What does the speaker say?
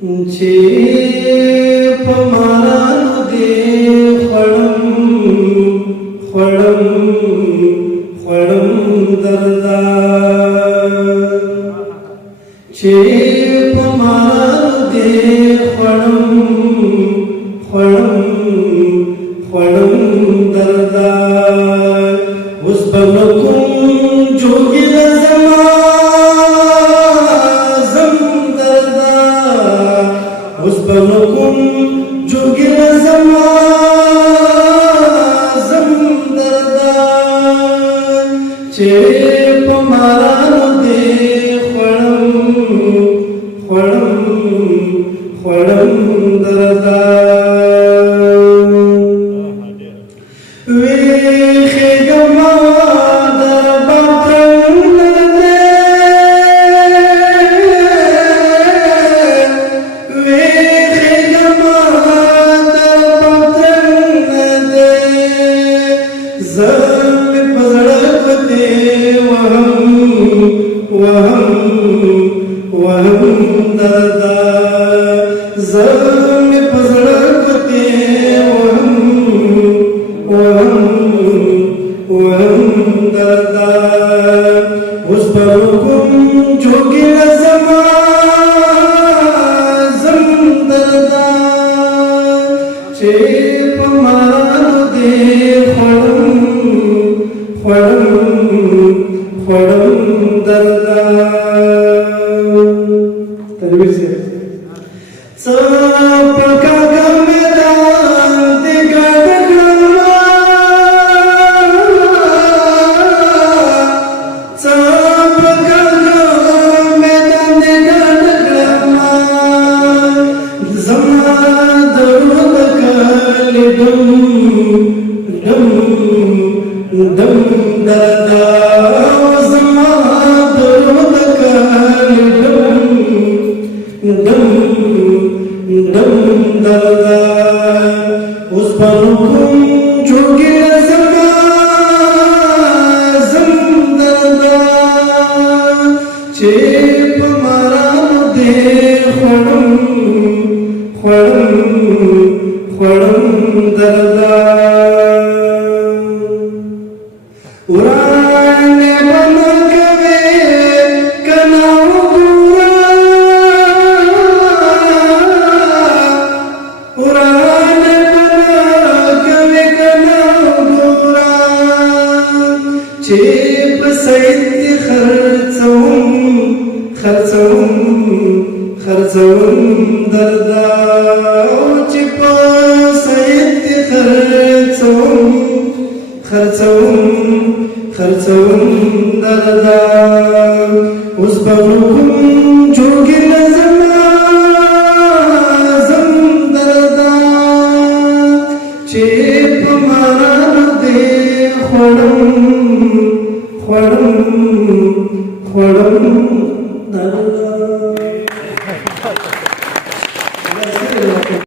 چې په مارانو دې خوړم دردا چې په مارانو دې خوړم دردا اوس به کوم جوګي بلکم جوگی زما زم دردا چه پمارانو دے خوڑم دردا ویخی گما در باطن دے زم پزړکته وهم دردا زم پزړکته وهم دردا اوس پرکم جوګي زما زم دردا چې پمانو دې خوڑم دردا تنویر سے پکا کا میدان دے گڑگڑما پکا کا میدان دے گڑگڑما زمان درود کلی دم دردا زما درود کلی دم دردا اوس پرکم جوګي زما زم دردا چې پمارانو دې خوړم دردا ورانه بمکوي کنا وګورا ورانه بمکوي کنا وګورا چې په سید خرڅوم دردا چې په سید خرڅوم دردا اوس به کوم جوګي زما